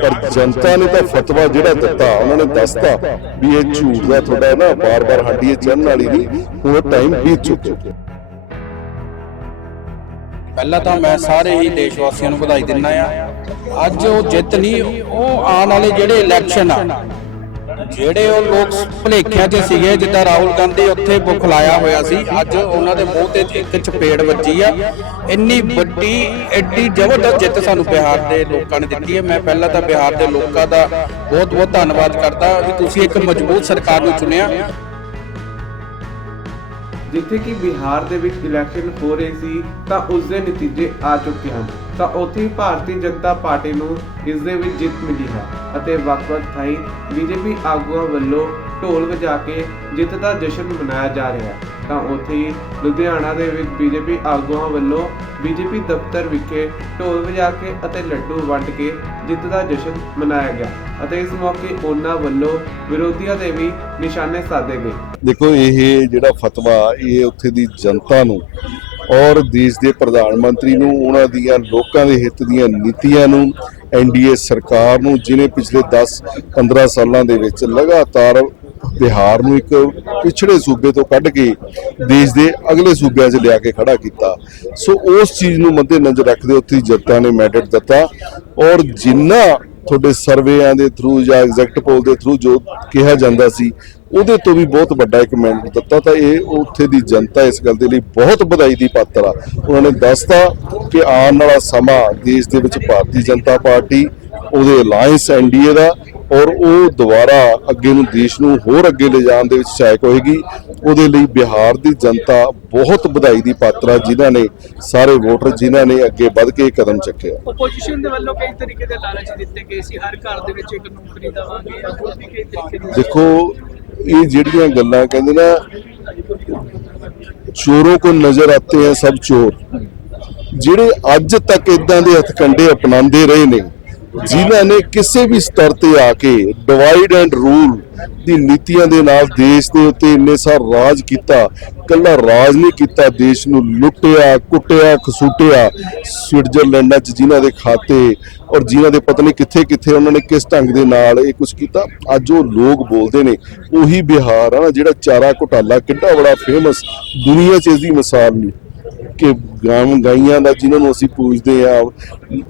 ਪਰ ਜਨਤਾ ਨੇ ਤਾਂ ਫਤਵਾ ਜਿਹੜਾ ਦਿੱਤਾ, ਉਹਨਾਂ ਨੇ ਦੱਸਤਾ ਵੀ ਇਹ ਝੂਠ ਦਾ ਤੁਹਾਡਾ ਨਾ ਬਾਰ-ਬਾਰ ਹੱਡੀਏ ਚੜਨ ਵਾਲੀ ਨਹੀਂ, ਹੁਣ ਟਾਈਮ ਬੀਤ ਚੁੱਕਿਆ। ਪਹਿਲਾਂ ਤਾਂ ਮੈਂ ਸਾਰੇ ਹੀ ਦੇਸ਼ ਵਾਸੀਆਂ ਨੂੰ ਵਧਾਈ ਦਿੰਦਾ ਆ ਅੱਜ ਉਹ ਜਿੱਤ ਨਹੀਂ, ਉਹ ਆਉਣ ਵਾਲੇ ਜਿਹੜੇ ਇਲੈਕਸ਼ਨ ਆ ਜਿਹੜੇ ਉਹ ਲੋਕ ਭੁਲੇਖਿਆਂ 'ਚ ਸੀਗੇ, ਜਿੱਦਾਂ ਰਾਹੁਲ ਗਾਂਧੀ ਉੱਥੇ ਬੁਖਲਾਇਆ ਹੋਇਆ ਸੀ, ਅੱਜ ਉਹਨਾਂ ਦੇ ਮੂੰਹ ਤੇ ਇੱਕ ਚਪੇੜ ਵੱਜੀ ਆ। ਇੰਨੀ ਵੱਡੀ, ਐਡੀ ਜ਼ਬਰਦਸਤ ਜਿੱਤ ਸਾਨੂੰ ਬਿਹਾਰ ਦੇ ਲੋਕਾਂ ਨੇ ਦਿੱਤੀ ਹੈ। ਮੈਂ ਪਹਿਲਾਂ ਤਾਂ ਬਿਹਾਰ ਦੇ ਲੋਕਾਂ ਦਾ ਬਹੁਤ ਬਹੁਤ ਧੰਨਵਾਦ ਕਰਦਾ। ਵੀ ਤੁਸੀਂ ਇੱਕ ਮਜ਼ਬੂਤ ਸਰਕਾਰ ਨੂੰ ਚੁਣਿਆ। ਜਿੱਥੇ ਕਿ ਬਿਹਾਰ ਦੇ ਵਿੱਚ ਇਲੈਕਸ਼ਨ ਹੋ ਰਹੇ ਸੀ, ਤਾਂ ਉਸ ਦੇ ਨਤੀਜੇ ਆ ਚੁੱਕੇ ਹਨ। ਤਾਂ ਉੱਥੇ ਹੀ ਭਾਰਤੀ ਜਨਤਾ ਪਾਰਟੀ ਨੂੰ ਇਸ ਦੇ ਵਿੱਚ ਜਿੱਤ ਮਿਲੀ ਹੈ ਅਤੇ ਵੱਖ-ਵੱਖ ਥਾਈਂ ਬੀਜੇਪੀ ਆਗੂਆਂ ਵੱਲੋਂ ਢੋਲ ਵਜਾ ਕੇ ਜਿੱਤ ਦਾ ਜਸ਼ਨ ਮਨਾਇਆ ਜਾ ਰਿਹਾ ਹੈ। ਤਾਂ ਉੱਥੇ ਲੁਧਿਆਣਾ ਦੇ ਵਿੱਚ ਬੀਜੇਪੀ ਆਗੂਆਂ ਵੱਲੋਂ ਬੀਜੇਪੀ ਦਫ਼ਤਰ ਵਿਖੇ ਢੋਲ ਵਜਾ ਕੇ ਅਤੇ ਲੱਡੂ ਵੰਡ ਕੇ ਜਿੱਤ ਦਾ ਜਸ਼ਨ ਮਨਾਇਆ ਗਿਆ ਅਤੇ ਇਸ ਮੌਕੇ ਉਹਨਾਂ ਵੱਲੋਂ ਵਿਰੋਧੀਆਂ ਦੇ ਵੀ ਨਿਸ਼ਾਨੇ ਸਾਧੇ ਗਏ। ਦੇਖੋ, ਇਹ ਜਿਹੜਾ ਫਤਵਾ, ਇਹ ਉੱਥੇ ਦੀ ਜਨਤਾ ਨੂੰ ਔਰ ਦੇਸ਼ ਦੇ ਪ੍ਰਧਾਨ ਮੰਤਰੀ ਨੂੰ, ਉਹਨਾਂ ਦੀਆਂ ਲੋਕਾਂ ਦੇ ਹਿੱਤ ਦੀਆਂ ਨੀਤੀਆਂ ਨੂੰ ਐਨਡੀਏ ਸਰਕਾਰ ਨੂੰ, ਜਿਨੇ ਪਿਛਲੇ 10 15 ਸਾਲਾਂ ਦੇ ਵਿੱਚ ਲਗਾਤਾਰ ਬਿਹਾਰ ਨੂੰ ਇੱਕ ਪਿਛੜੇ ਸੂਬੇ ਤੋਂ ਕੱਢ ਕੇ ਦੇਸ਼ ਦੇ ਅਗਲੇ ਸੂਬਿਆਂ 'ਚ ਲਿਆ ਕੇ ਖੜਾ ਕੀਤਾ। ਸੋ ਉਸ ਚੀਜ਼ ਨੂੰ ਮੱਦੇ ਨਜ਼ਰ ਰੱਖਦੇ ਉੱਥੇ ਜਨਤਾ ਨੇ ਮੈਂਡੇਟ ਦਿੱਤਾ ਔਰ ਜਿੰਨਾ ਤੁਹਾਡੇ ਸਰਵੇਆਂ ਦੇ ਥਰੂ ਜਾਂ ਐਗਜ਼ੈਕਟ ਪੋਲ ਦੇ ਥਰੂ ਜੋ ਕਿਹਾ ਜਾਂਦਾ ਸੀ, ਉਹਦੇ ਤੋਂ ਵੀ ਬਹੁਤ ਵੱਡਾ ਇੱਕ ਮੈਂਡੇਟ ਦਿੱਤਾ ਤਾਂ ਇਹ ਉੱਥੇ ਦੀ ਜਨਤਾ ਇਸ ਗੱਲ ਦੇ ਲਈ ਬਹੁਤ ਵਧਾਈ ਦੀ ਪਾਤਰ ਆ। ਉਹਨਾਂ ਨੇ ਦੱਸਤਾ ਕਿ ਆਉਣ ਵਾਲਾ ਸਮਾਂ ਦੇਸ਼ ਦੇ ਵਿੱਚ ਭਾਰਤੀ ਜਨਤਾ ਪਾਰਟੀ, ਉਹਦੇ ਅਲਾਈਅੰਸ ਐਨਡੀਏ ਦਾ ਔਰ ਉਹ ਦੁਬਾਰਾ ਅੱਗੇ ਨੂੰ ਦੇਸ਼ ਨੂੰ ਹੋਰ ਅੱਗੇ ਲਿਜਾਣ ਦੇ ਵਿੱਚ ਸਹਾਇਕ ਹੋਏਗੀ ਉਹਦੇ ਲਈ ਬਿਹਾਰ ਦੀ ਜਨਤਾ ਬਹੁਤ ਵਧਾਈ ਦੀ ਪਾਤਰ ਆ ਜਿਨ੍ਹਾਂ ਨੇ ਸਾਰੇ ਵੋਟਰ ਜਿਨ੍ਹਾਂ ਨੇ ਅੱਗੇ ਵੱਧ ਕੇ ਕਦਮ ਚੱਕਿਆ। ਆਪੋਜੀਸ਼ਨ ਦੇ ਵੱਲੋਂ ਕਈ ਤਰੀਕੇ ਦੇ ਲਾਲਚ ਦਿੱਤੇ ਗਏ ਸੀ ਹਰ ਘਰ ਦੇ ਵਿੱਚ ਇੱਕ ਨੌਕਰੀ ਦੇਵਾਂਗੇ ਹੋਰ ਵੀ ਕਈ ਤਰੀਕੇ ਦੀ ਦੇਖੋ ਇਹ ਜਿਹੜੀਆਂ ਗੱਲਾਂ ਕਹਿੰਦੇ ਨਾ ਚੋਰੋਂ ਕੋ ਨਜ਼ਰ ਆਤੇ ਹੈ ਸਭ ਚੋਰ। ਜਿਹੜੇ ਅੱਜ ਤੱਕ ਇਦਾਂ ਦੇ ਹਥਕੰਡੇ ਅਪਣਾਉਂਦੇ ਰਹੇ ਨੇ ਜਿਨ੍ਹਾਂ ਨੇ ਕਿਸੇ ਵੀ ਸਤਰ ਤੇ ਆ ਕੇ ਡਿਵਾਈਡ ਐਂਡ ਰੂਲ ਦੀ ਨੀਤੀਆਂ ਦੇ ਨਾਲ ਦੇਸ਼ ਦੇ ਉੱਤੇ ਇੰਨੇ ਸਾਰ ਰਾਜ ਕੀਤਾ ਕੱਲਾ ਰਾਜ ਨਹੀਂ ਕੀਤਾ, ਦੇਸ਼ ਨੂੰ ਲੁੱਟਿਆ, ਕੁੱਟਿਆ, ਖਸੂਟਿਆ ਸਵਿਟਜ਼ਰਲੈਂਡਾਂ 'ਚ ਜਿਨ੍ਹਾਂ ਦੇ ਖਾਤੇ ਔਰ ਜਿਨ੍ਹਾਂ ਦੇ ਪਤਾ ਨਹੀਂ ਕਿੱਥੇ ਕਿੱਥੇ ਉਹਨਾਂ ਨੇ ਕਿਸ ਢੰਗ ਦੇ ਨਾਲ ਇਹ ਕੁਝ ਕੀਤਾ। ਅੱਜ ਉਹ ਲੋਕ ਬੋਲਦੇ ਨੇ, ਉਹੀ ਬਿਹਾਰ ਆ ਨਾ ਜਿਹੜਾ ਚਾਰਾ ਘੁਟਾਲਾ ਕਿੰਨਾ ਬੜਾ ਫੇਮਸ ਦੁਨੀਆ 'ਚ ਇਸ ਦੀ ਮਿਸਾਲ ਨਹੀਂ। ਕਿ ਗਾਂ ਗਾਈਆਂ ਦਾ ਜਿਨ੍ਹਾਂ ਨੂੰ ਅਸੀਂ ਪੂਜਦੇ ਆ ਉਹ,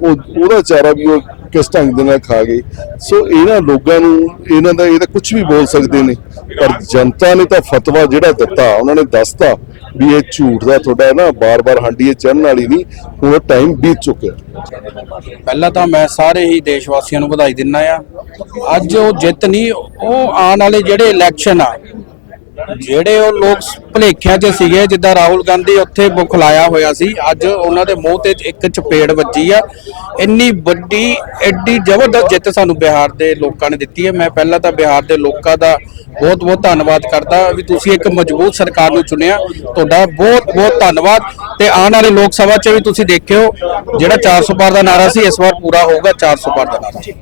ਉਹਦਾ ਚਾਰਾ ਵੀ ਉਹ ਕਿਸ ਢੰਗ ਦੇ ਨਾਲ ਖਾ ਗਏ ਸੋ ਇਹਨਾਂ ਲੋਕਾਂ ਨੂੰ, ਇਹਨਾਂ ਦਾ ਇਹ ਤਾਂ ਕੁਝ ਵੀ ਬੋਲ ਸਕਦੇ ਨੇ। ਪਰ ਜਨਤਾ ਨੇ ਤਾਂ ਫਤਵਾ ਜਿਹੜਾ ਦਿੱਤਾ, ਉਹਨਾਂ ਨੇ ਦੱਸਤਾ ਵੀ ਇਹ ਝੂਠ ਦਾ ਤੁਹਾਡਾ ਨਾ ਬਾਰ-ਬਾਰ ਹੱਡੀਏ ਚੜਨ ਵਾਲੀ ਨਹੀਂ, ਹੁਣ ਟਾਈਮ ਬੀਤ ਚੁੱਕਿਆ। ਪਹਿਲਾਂ ਤਾਂ ਮੈਂ ਸਾਰੇ ਹੀ ਦੇਸ਼ ਵਾਸੀਆਂ ਨੂੰ ਵਧਾਈ ਦਿੰਦਾ ਆ। ਅੱਜ ਉਹ ਜਿੱਤ ਨਹੀਂ, ਉਹ ਆਉਣ ਵਾਲੇ ਜਿਹੜੇ ਇਲੈਕਸ਼ਨ ਆ ਜਿਹੜੇ ਉਹ ਲੋਕ ਭੁਲੇਖਿਆਂ 'ਚ ਸੀਗੇ, ਜਿੱਦਾਂ ਰਾਹੁਲ ਗਾਂਧੀ ਉੱਥੇ ਬੁਖਲਾਇਆ ਹੋਇਆ ਸੀ, ਅੱਜ ਉਹਨਾਂ ਦੇ ਮੂੰਹ ਤੇ ਇੱਕ ਚਪੇੜ ਵੱਜੀ ਆ। ਇੰਨੀ ਵੱਡੀ, ਐਡੀ ਜ਼ਬਰਦਸਤ ਜਿੱਤ ਸਾਨੂੰ ਬਿਹਾਰ ਦੇ ਲੋਕਾਂ ਨੇ ਦਿੱਤੀ ਹੈ। ਮੈਂ ਪਹਿਲਾਂ ਤਾਂ ਬਿਹਾਰ ਦੇ ਲੋਕਾਂ ਦਾ ਬਹੁਤ ਬਹੁਤ ਧੰਨਵਾਦ ਕਰਦਾ ਵੀ ਤੁਸੀਂ ਇੱਕ ਮਜ਼ਬੂਤ ਸਰਕਾਰ ਨੂੰ ਚੁਣਿਆ। ਤੁਹਾਡਾ ਬਹੁਤ ਬਹੁਤ ਧੰਨਵਾਦ ਤੇ ਆਉਣ ਵਾਲੇ ਲੋਕ ਸਭਾ 'ਚ ਵੀ ਤੁਸੀਂ ਦੇਖਿਓ, ਜਿਹੜਾ 400 ਪਾਰ ਦਾ ਨਾਰਾ ਸੀ, ਇਸ ਵਾਰ ਪੂਰਾ ਹੋਊਗਾ 400 ਪਾਰ ਦਾ ਨਾਰਾ।